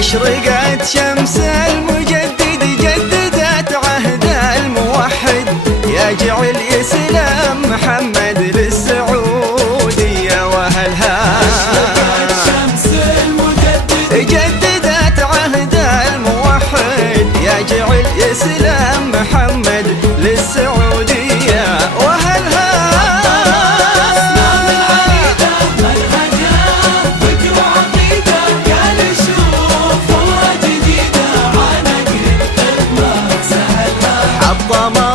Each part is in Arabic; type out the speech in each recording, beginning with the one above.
أشرقت شمس المجدد جددت عهد الموحد يا جعل يسلم محمد للسعودية وأهلها. أشرقت شمس المجدد جددت عهد الموحد يا جعل يسلم محمد للسعودية وأهلها.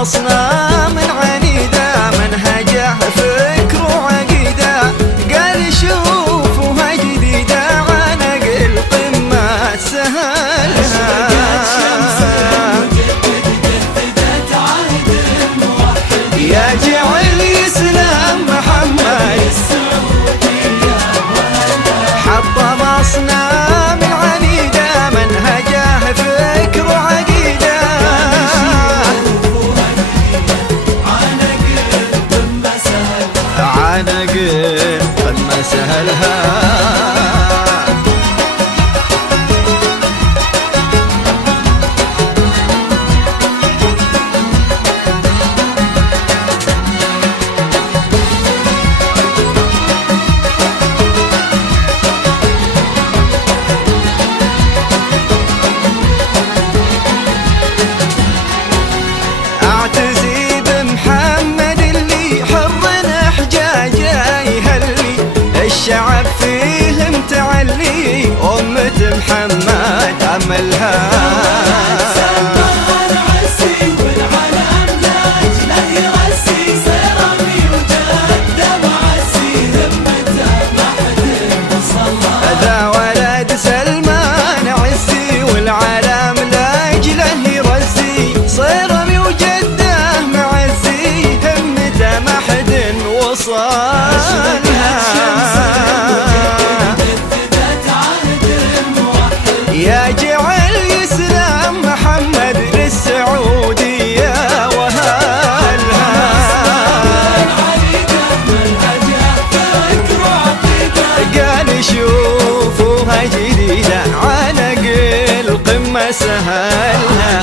أصنام عنيدة منهجه فكر وعقيدة قال شوفوها جديدة عنق القمة سهلها. يا جعل يسلم محمد حطم أصنام عنيدة منهجه فكر وعقيدة عنق القمة سهلها. اعتزي بمحمد اللي حر حجاجه يهلي الشعب فيه متعلي أمة محمد عملها. ذا ولد سلمان عزي والعالم لاجله يرزي صيرمي وجده معزي همته ما حد وصلها. يا جعل يسلم محمد للسعودية وأهلها. قال شوفوها جديدة عنق القمة سهلها.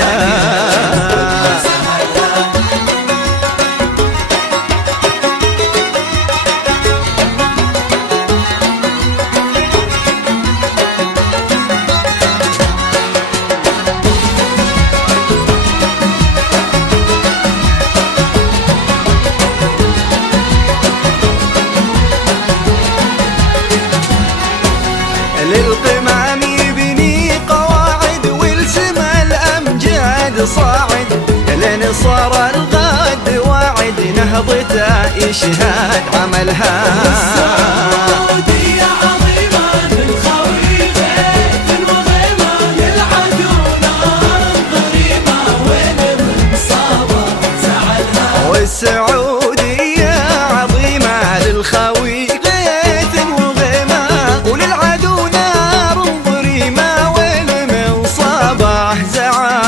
للقمام يبني قواعد والسما الأمجاد صاعد لين صار الغد واعد نهضته يشهد عملها. السعودية عظيمة بالخوي غيث وغيمة للعدو نار ضريمة وين من صابر زعلها. والسعودية عظيمة للخوي غيث وغيمة وللعدو نار ضريمة وين من صابه زعلها.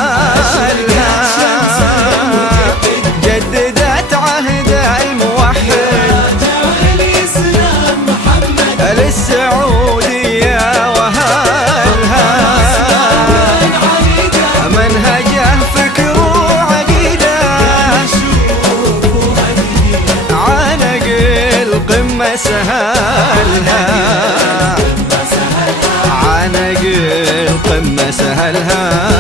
جددت عهد الموحد للسعودية وأهلها. منهجه فكر وعقيدة عنق القمة سهلها. عنق القمة سهلها.